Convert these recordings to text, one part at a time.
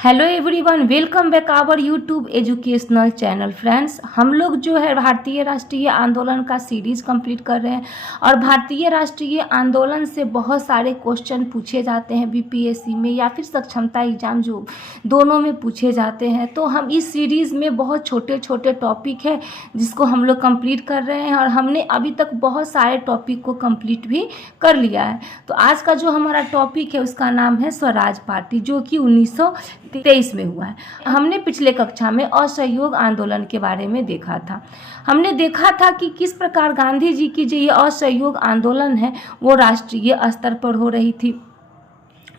Hello everyone, welcome back our YouTube educational channel. Friends, हम लोग जो है भारतीय राष्ट्रीय आंदोलन का सीरीज़ कंप्लीट कर रहे हैं और भारतीय राष्ट्रीय आंदोलन से बहुत सारे क्वेश्चन पूछे जाते हैं बीपीएससी में या फिर सक्षमता एग्जाम, जो दोनों में पूछे जाते हैं। तो हम इस सीरीज़ में बहुत छोटे छोटे टॉपिक है जिसको हम लोग कंप्लीट कर रहे हैं और हमने अभी तक बहुत सारे टॉपिक को कंप्लीट भी कर लिया है। तो आज का जो हमारा टॉपिक है उसका नाम है स्वराज पार्टी, जो कि 1923 में हुआ है। हमने पिछले कक्षा में असहयोग आंदोलन के बारे में देखा था। हमने देखा था कि किस प्रकार गांधी जी की जो ये असहयोग आंदोलन है वो राष्ट्रीय स्तर पर हो रही थी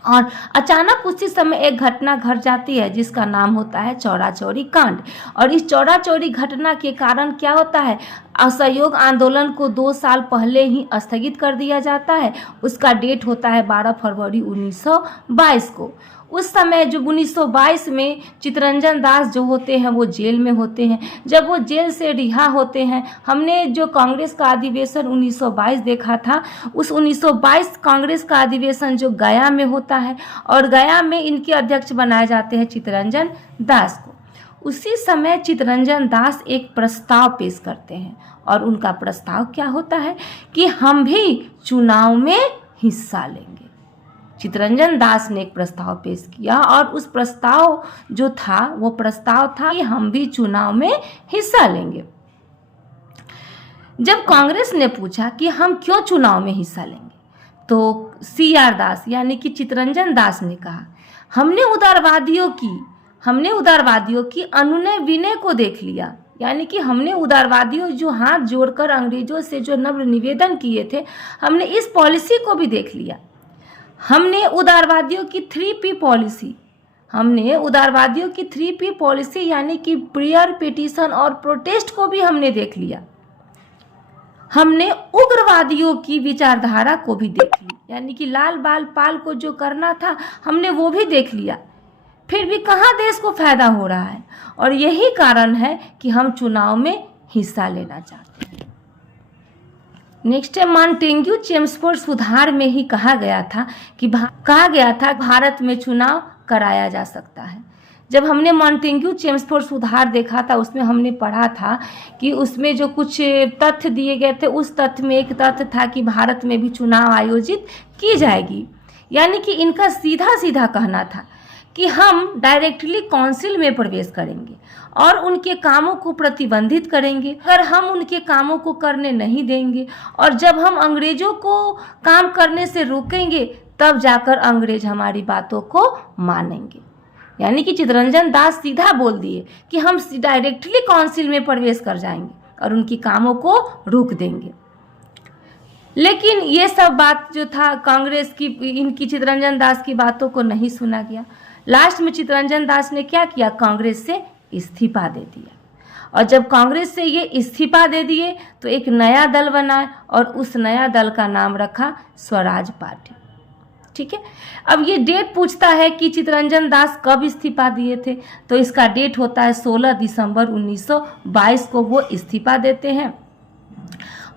और अचानक उसी समय एक घटना घट जाती है जिसका नाम होता है चौरा चौरी कांड। और इस चौरा चौरी घटना के कारण क्या होता है, असहयोग आंदोलन को 2 साल पहले ही स्थगित कर दिया जाता है। उसका डेट होता है 12 फरवरी 1922 को। उस समय जो 1922 में चित्तरंजन दास जो होते हैं वो जेल में होते हैं। जब वो जेल से रिहा होते हैं, हमने जो कांग्रेस का अधिवेशन 1922 देखा था, उस 1922 कांग्रेस का अधिवेशन जो गया में होता है और गया में इनके अध्यक्ष बनाए जाते हैं चित्तरंजन दास को। उसी समय चित्तरंजन दास एक प्रस्ताव पेश करते हैं और उनका प्रस्ताव क्या होता है कि हम भी चुनाव में हिस्सा लेंगे। चित्तरंजन दास ने एक प्रस्ताव पेश किया और उस प्रस्ताव जो था वो प्रस्ताव था कि हम भी चुनाव में हिस्सा लेंगे। जब कांग्रेस ने पूछा कि हम क्यों चुनाव में हिस्सा लेंगे, तो CR दास यानी कि चित्तरंजन दास ने कहा, हमने उदारवादियों की अनुनय विनय को देख लिया। यानी कि हमने उदारवादियों जो हाथ जोड़कर अंग्रेजों से जो नम्र निवेदन किए थे, हमने इस पॉलिसी को भी देख लिया। हमने उदारवादियों की 3P पॉलिसी यानी कि प्रेयर, पिटीशन और प्रोटेस्ट को भी हमने देख लिया। हमने उग्रवादियों की विचारधारा को भी देख ली, यानी कि लाल बाल पाल को जो करना था हमने वो भी देख लिया। फिर भी कहाँ देश को फायदा हो रहा है और यही कारण है कि हम चुनाव में हिस्सा लेना चाहते हैं। नेक्स्ट है, मॉन्टेग्यू चेम्सफोर्ड सुधार में ही कहा गया था भारत में चुनाव कराया जा सकता है। जब हमने मॉन्टेग्यू चेम्सफोर्ड सुधार देखा था उसमें हमने पढ़ा था कि उसमें जो कुछ तथ्य दिए गए थे, उस तथ्य में एक तथ्य था कि भारत में भी चुनाव आयोजित की जाएगी। यानी कि इनका सीधा सीधा कहना था कि हम डायरेक्टली काउंसिल में प्रवेश करेंगे और उनके कामों को प्रतिबंधित करेंगे अगर हम उनके कामों को करने नहीं देंगे, और जब हम अंग्रेजों को काम करने से रोकेंगे तब जाकर अंग्रेज हमारी बातों को मानेंगे। यानी कि चित्तरंजन दास सीधा बोल दिए कि हम डायरेक्टली काउंसिल में प्रवेश कर जाएंगे और उनकी कामों को रोक देंगे। लेकिन ये सब बात जो था कांग्रेस की, इनकी चित्तरंजन दास की बातों को नहीं सुना गया। लास्ट में चित्तरंजन दास ने क्या किया, कांग्रेस से इस्तीफा दे दिया। और जब कांग्रेस से ये इस्तीफा दे दिए तो एक नया दल बना और उस नया दल का नाम रखा स्वराज पार्टी। ठीक है, अब ये डेट पूछता है कि चित्तरंजन दास कब इस्तीफा दिए थे, तो इसका डेट होता है 16 दिसंबर 1922 को वो इस्तीफा देते हैं।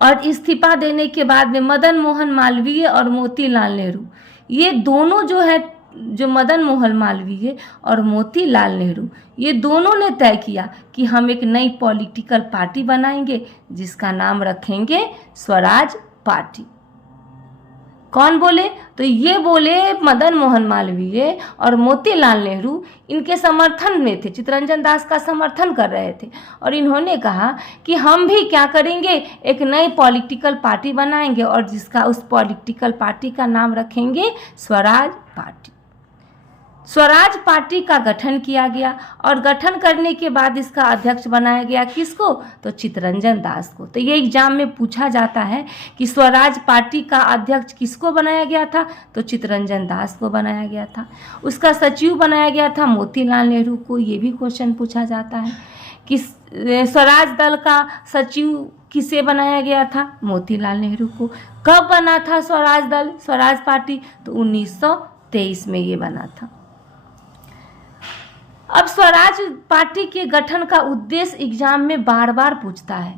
और इस्तीफा देने के बाद में मदन मोहन मालवीय और मोतीलाल नेहरू, ये दोनों जो है, जो मदन मोहन मालवीय और मोतीलाल नेहरू, ये दोनों ने तय किया कि हम एक नई पॉलिटिकल पार्टी बनाएंगे जिसका नाम रखेंगे स्वराज पार्टी। कौन बोले, तो ये बोले मदन मोहन मालवीय और मोतीलाल नेहरू इनके समर्थन में थे, चित्तरंजन दास का समर्थन कर रहे थे और इन्होंने कहा कि हम भी क्या करेंगे, एक नई पॉलिटिकल पार्टी बनाएंगे और जिसका उस पॉलिटिकल पार्टी का नाम रखेंगे स्वराज पार्टी। स्वराज पार्टी का गठन किया गया और गठन करने के बाद इसका अध्यक्ष बनाया गया किसको, तो चित्तरंजन दास को। तो ये एग्जाम में पूछा जाता है कि स्वराज पार्टी का अध्यक्ष किसको बनाया गया था, तो चित्तरंजन दास को बनाया गया था। उसका सचिव बनाया गया था मोतीलाल नेहरू को। ये भी क्वेश्चन पूछा जाता है कि स्वराज दल का सचिव किसे बनाया गया था, मोतीलाल नेहरू को। कब बना था स्वराज दल, स्वराज पार्टी, तो 1923 में ये बना था। अब स्वराज पार्टी के गठन का उद्देश्य एग्जाम में बार बार पूछता है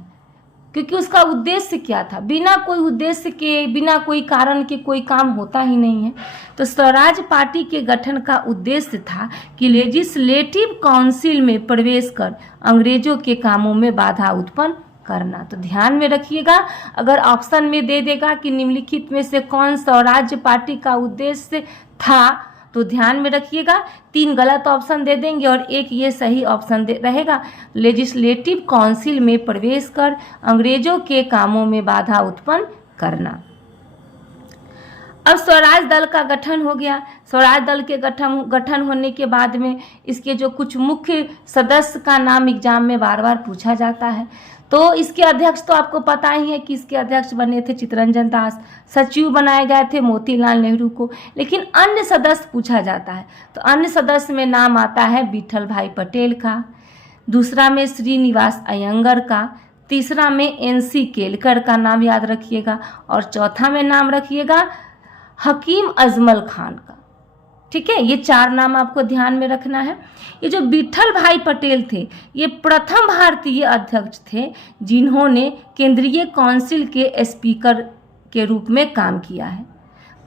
क्योंकि उसका उद्देश्य क्या था? बिना कोई उद्देश्य के, बिना कोई कारण के कोई काम होता ही नहीं है। तो स्वराज पार्टी के गठन का उद्देश्य था कि लेजिस्लेटिव काउंसिल में प्रवेश कर अंग्रेजों के कामों में बाधा उत्पन्न करना। तो ध्यान में रखिएगा, अगर ऑप्शन में दे देगा कि निम्नलिखित में से कौन स्वराज पार्टी का उद्देश्य था, तो ध्यान में रखिएगा 3 गलत ऑप्शन दे देंगे और एक ये सही ऑप्शन रहेगा, लेजिस्लेटिव काउंसिल में प्रवेश कर अंग्रेजों के कामों में बाधा उत्पन्न करना। अब स्वराज दल का गठन हो गया। स्वराज दल के गठन होने के बाद में इसके जो कुछ मुख्य सदस्य का नाम एग्जाम में बार बार पूछा जाता है। तो इसके अध्यक्ष तो आपको पता ही है कि इसके अध्यक्ष बने थे चित्तरंजन दास, सचिव बनाए गए थे मोतीलाल नेहरू को। लेकिन अन्य सदस्य पूछा जाता है, तो अन्य सदस्य में नाम आता है विठल भाई पटेल का, दूसरा में श्रीनिवास अयंगर का, तीसरा में NC केलकर का नाम याद रखिएगा, और चौथा में नाम रखिएगा हकीम अजमल खान का। ठीक है, ये 4 नाम आपको ध्यान में रखना है। ये जो विठल भाई पटेल थे, ये प्रथम भारतीय अध्यक्ष थे जिन्होंने केंद्रीय काउंसिल के स्पीकर के रूप में काम किया है।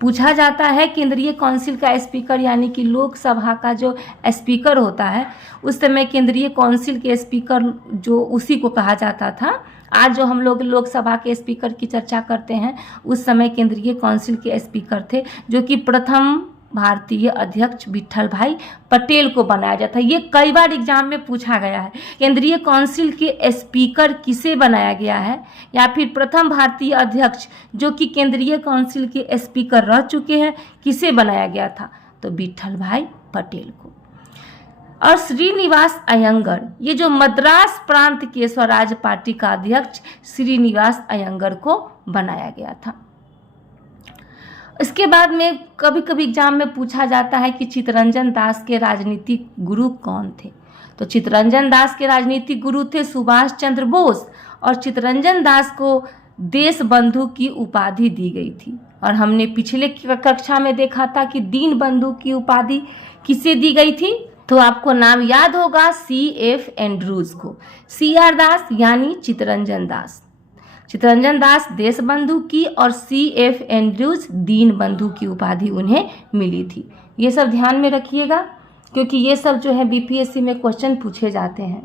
पूछा जाता है केंद्रीय काउंसिल का स्पीकर यानी कि लोकसभा का जो स्पीकर होता है, उस समय केंद्रीय काउंसिल के स्पीकर जो उसी को कहा जाता था। आज जो हम लोग लोकसभा के स्पीकर की चर्चा करते हैं, उस समय केंद्रीय काउंसिल के स्पीकर थे, जो कि प्रथम भारतीय अध्यक्ष विठल भाई पटेल को बनाया जाता है। ये कई बार एग्जाम में पूछा गया है, केंद्रीय काउंसिल के स्पीकर किसे बनाया गया है, या फिर प्रथम भारतीय अध्यक्ष जो कि केंद्रीय काउंसिल के स्पीकर रह चुके हैं, किसे बनाया गया था? तो विठल भाई पटेल को। और श्रीनिवास अयंगर, ये जो मद्रास प्रांत के स्वराज पार्टी का अध्यक्ष श्रीनिवास अयंगर को बनाया गया था। इसके बाद में कभी कभी एग्जाम में पूछा जाता है कि चित्तरंजन दास के राजनीतिक गुरु कौन थे? तो चित्तरंजन दास के राजनीतिक गुरु थे सुभाष चंद्र बोस, और चित्तरंजन दास को देश बंधु की उपाधि दी गई थी। और हमने पिछले कक्षा में देखा था कि दीन बंधु की उपाधि किसे दी गई थी? तो आपको नाम याद होगा CF एंड्रूज को। CR दास यानी चित्तरंजन दास, चित्तरंजन दास देश बंधु की, और CF एंड्रूज दीन बंधु की उपाधि उन्हें मिली थी। ये सब ध्यान में रखिएगा, क्योंकि ये सब जो है BPSC में क्वेश्चन पूछे जाते हैं।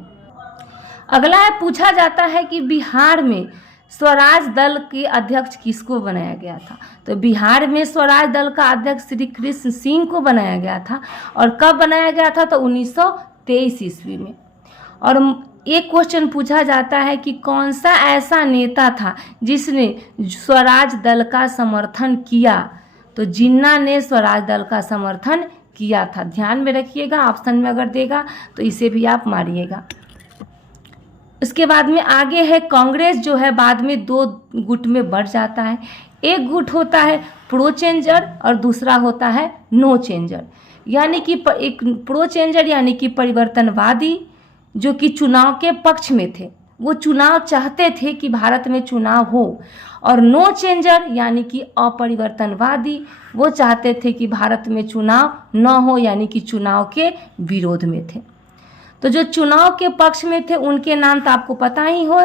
अगला है, पूछा जाता है कि बिहार में स्वराज दल के अध्यक्ष किसको बनाया गया था? तो बिहार में स्वराज दल का अध्यक्ष श्री कृष्ण सिंह को बनाया गया था। और कब बनाया गया था? तो 1923 ईस्वी में। और एक क्वेश्चन पूछा जाता है कि कौन सा ऐसा नेता था जिसने स्वराज दल का समर्थन किया? तो जिन्ना ने स्वराज दल का समर्थन किया था। ध्यान में रखिएगा, ऑप्शन में अगर देगा तो इसे भी आप मारिएगा। इसके बाद में आगे है, कांग्रेस जो है बाद में 2 गुट में बढ़ जाता है। एक गुट होता है प्रो चेंजर और दूसरा होता है नो चेंजर। यानी कि एक प्रो चेंजर यानी कि परिवर्तनवादी जो कि चुनाव के पक्ष में थे, वो चुनाव चाहते थे कि भारत में चुनाव हो, और नो चेंजर यानी कि अपरिवर्तनवादी, वो चाहते थे कि भारत में चुनाव न हो, यानी कि चुनाव के विरोध में थे। तो जो चुनाव के पक्ष में थे उनके नाम तो आपको पता ही हो,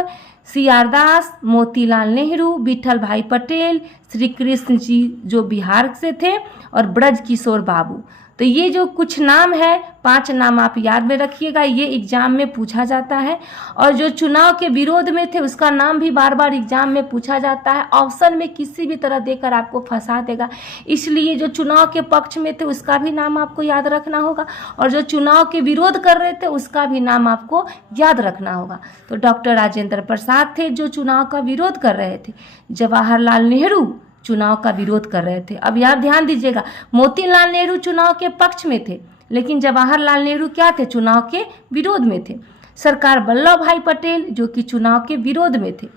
CR दास, मोतीलाल नेहरू, विठल भाई पटेल, श्री कृष्ण जी जो बिहार से थे, और ब्रज किशोर बाबू। तो ये जो कुछ नाम है, 5 नाम आप याद में रखिएगा, ये एग्जाम में पूछा जाता है। और जो चुनाव के विरोध में थे उसका नाम भी बार बार एग्जाम में पूछा जाता है। ऑप्शन में किसी भी तरह देकर आपको फंसा देगा, इसलिए जो चुनाव के पक्ष में थे उसका भी नाम आपको याद रखना होगा, और जो चुनाव के विरोध कर रहे थे उसका भी नाम आपको याद रखना होगा। तो डॉक्टर राजेंद्र प्रसाद थे जो चुनाव का विरोध कर रहे थे, जवाहरलाल नेहरू चुनाव का विरोध कर रहे थे। अब यहाँ ध्यान दीजिएगा, मोतीलाल नेहरू चुनाव के पक्ष में थे, लेकिन जवाहरलाल नेहरू क्या थे? चुनाव के विरोध में थे। सरदार वल्लभ भाई पटेल जो कि चुनाव के विरोध में थे,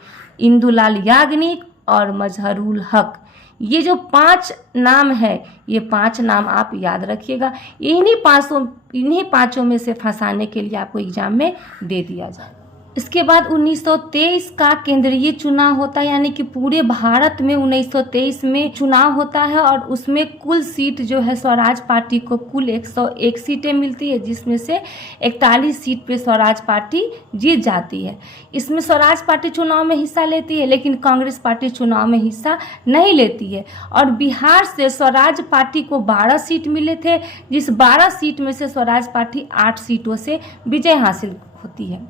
इंदुलाल याग्निक और मजहरुल हक। ये जो 5 नाम है, ये 5 नाम आप याद रखिएगा। इन्हीं पाँचों में से फंसाने के लिए आपको एग्जाम में दे दिया जाए। इसके बाद 1923 का केंद्रीय चुनाव होता है, यानी कि पूरे भारत में 1923 में चुनाव होता है और उसमें कुल सीट जो है स्वराज पार्टी को कुल 101 सीटें मिलती है, जिसमें से 41 सीट पे स्वराज पार्टी जीत जाती है। इसमें स्वराज पार्टी चुनाव में हिस्सा लेती है, लेकिन कांग्रेस पार्टी चुनाव में हिस्सा नहीं लेती है। और बिहार से स्वराज पार्टी को 12 सीट मिले थे, जिस 12 सीट में से स्वराज पार्टी 8 सीटों से विजय हासिल होती है।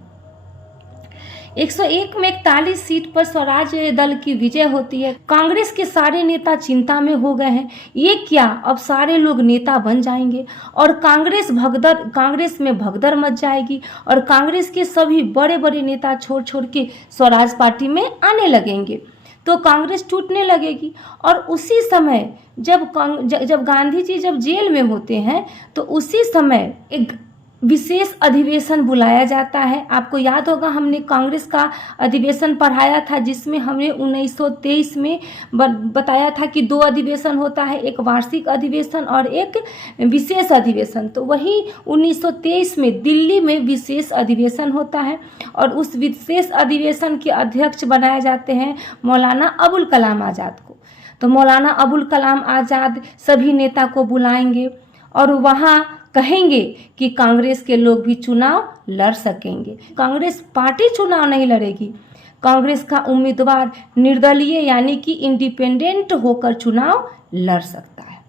101 में 41 सीट पर स्वराज दल की विजय होती है। कांग्रेस के सारे नेता चिंता में हो गए हैं, ये क्या, अब सारे लोग नेता बन जाएंगे और कांग्रेस में भगदड़ मच जाएगी और कांग्रेस के सभी बड़े बड़े नेता छोड़ छोड़ के स्वराज पार्टी में आने लगेंगे, तो कांग्रेस टूटने लगेगी। और उसी समय जब गांधी जी जब जेल में होते हैं, तो उसी समय एक विशेष अधिवेशन बुलाया जाता है। आपको याद होगा, हमने कांग्रेस का अधिवेशन पढ़ाया था, जिसमें हमने 1923 में बताया था कि 2 अधिवेशन होता है, एक वार्षिक अधिवेशन और एक विशेष अधिवेशन। तो वही 1923 में दिल्ली में विशेष अधिवेशन होता है और उस विशेष अधिवेशन के अध्यक्ष बनाए जाते हैं मौलाना अबुल कलाम आज़ाद को। तो मौलाना अबुल कलाम आज़ाद सभी नेता को बुलाएंगे और वहाँ कहेंगे कि कांग्रेस के लोग भी चुनाव लड़ सकेंगे। कांग्रेस पार्टी चुनाव नहीं लड़ेगी, कांग्रेस का उम्मीदवार निर्दलीय यानी कि इंडिपेंडेंट होकर चुनाव लड़ सकता है।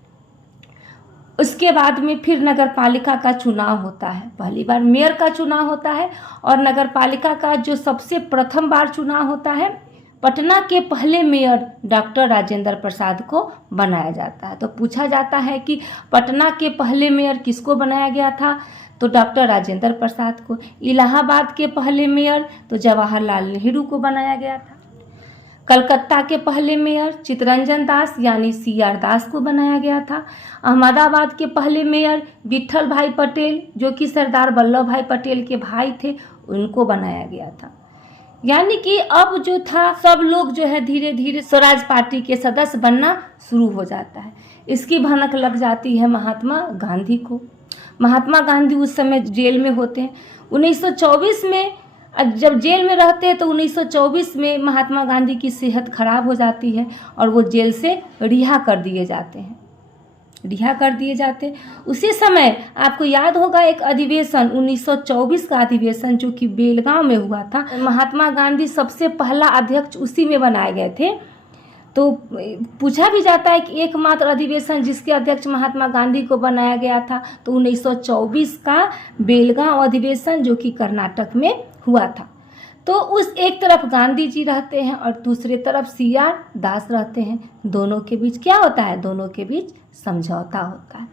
उसके बाद में फिर नगर पालिका का चुनाव होता है। पहली बार मेयर का चुनाव होता है और नगर पालिका का जो सबसे प्रथम बार चुनाव होता है, पटना के पहले मेयर डॉक्टर राजेंद्र प्रसाद को बनाया जाता है। तो पूछा जाता है कि पटना के पहले मेयर किसको बनाया गया था, तो डॉक्टर राजेंद्र प्रसाद को। इलाहाबाद के पहले मेयर तो जवाहरलाल नेहरू को बनाया गया था। कलकत्ता के पहले मेयर चित्तरंजन दास यानी CR दास को बनाया गया था। अहमदाबाद के पहले मेयर विट्ठल भाई पटेल, जो कि सरदार वल्लभ भाई पटेल के भाई थे, उनको बनाया गया था। यानी कि अब जो था, सब लोग जो है धीरे धीरे स्वराज पार्टी के सदस्य बनना शुरू हो जाता है। इसकी भनक लग जाती है महात्मा गांधी को। महात्मा गांधी उस समय जेल में होते हैं। 1924 में जब जेल में रहते हैं, तो 1924 में महात्मा गांधी की सेहत खराब हो जाती है और वो जेल से रिहा कर दिए जाते। उसी समय आपको याद होगा एक अधिवेशन 1924 का अधिवेशन, जो कि बेलगांव में हुआ था। महात्मा गांधी सबसे पहला अध्यक्ष उसी में बनाए गए थे। तो पूछा भी जाता है कि एकमात्र अधिवेशन जिसके अध्यक्ष महात्मा गांधी को बनाया गया था, तो 1924 का बेलगांव अधिवेशन, जो कि कर्नाटक में हुआ था। तो उस एक तरफ गांधी जी रहते हैं और दूसरे तरफ CR दास रहते हैं। दोनों के बीच क्या होता है, दोनों के बीच समझौता होता है।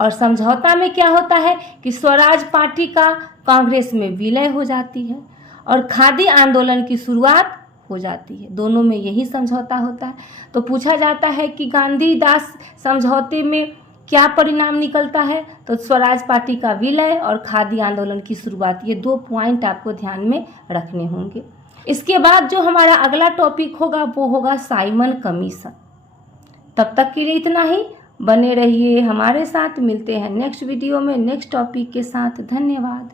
और समझौता में क्या होता है कि स्वराज पार्टी का कांग्रेस में विलय हो जाती है और खादी आंदोलन की शुरुआत हो जाती है। दोनों में यही समझौता होता है। तो पूछा जाता है कि गांधी दास समझौते में क्या परिणाम निकलता है, तो स्वराज पार्टी का विलय और खादी आंदोलन की शुरुआत, ये 2 पॉइंट आपको ध्यान में रखने होंगे। इसके बाद जो हमारा अगला टॉपिक होगा वो होगा साइमन कमीशन। तब तक के लिए इतना ही। बने रहिए हमारे साथ, मिलते हैं नेक्स्ट वीडियो में नेक्स्ट टॉपिक के साथ। धन्यवाद।